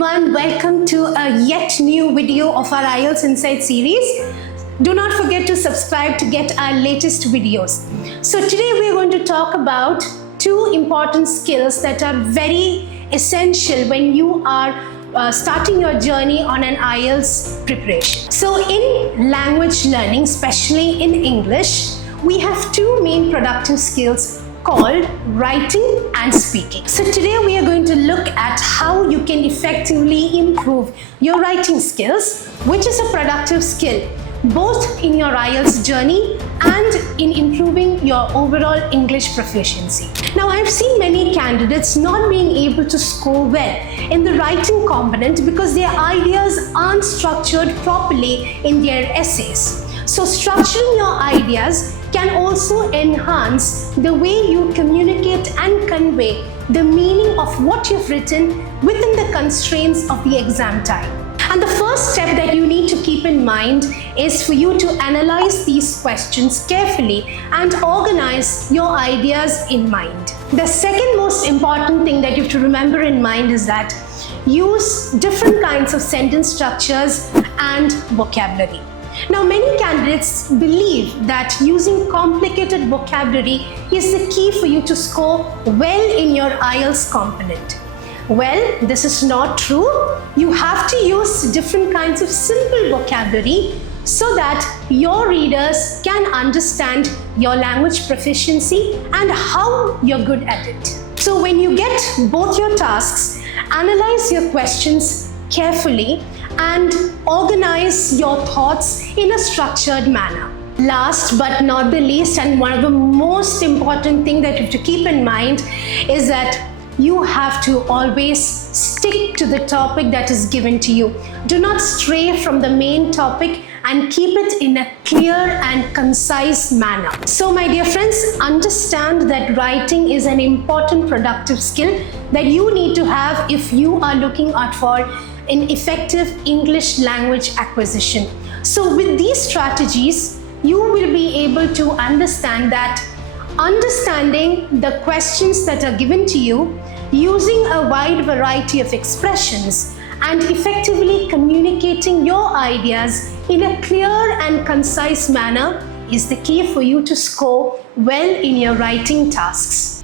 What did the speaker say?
everyone, welcome to a yet new video of our IELTS Insight series. Do not forget to subscribe to get our latest videos. So today we are going to talk about two important skills that are very essential when you are starting your journey on an IELTS preparation. So in language learning, especially in English, we have two main productive skills called writing and speaking. So today we are going to look at how you can effectively improve your writing skills, which is a productive skill both in your IELTS journey and in improving your overall English proficiency. Now, I've seen many candidates not being able to score well in the writing component because their ideas aren't structured properly in their essays. So structuring your ideas can also enhance the way you communicate and convey the meaning of what you've written within the constraints of the exam time. And the first step that you need to keep in mind is for you to analyze these questions carefully and organize your ideas in mind. The second most important thing that you have to remember in mind is that use different kinds of sentence structures and vocabulary. Now, many candidates believe that using complicated vocabulary is the key for you to score well in your IELTS component. Well, this is not true. You have to use different kinds of simple vocabulary so that your readers can understand your language proficiency and how you're good at it. So when you get both your tasks, analyze your questions carefully and organize your thoughts in a structured manner. Last but not the least, and one of the most important things that you have to keep in mind is that you have to always stick to the topic that is given to you. Do not stray from the main topic and keep it in a clear and concise manner. So my dear friends, understand that writing is an important productive skill that you need to have if you are looking out for an effective English language acquisition. So with these strategies, you will be able to understand that understanding the questions that are given to you, using a wide variety of expressions, and effectively communicating your ideas in a clear and concise manner is the key for you to score well in your writing tasks.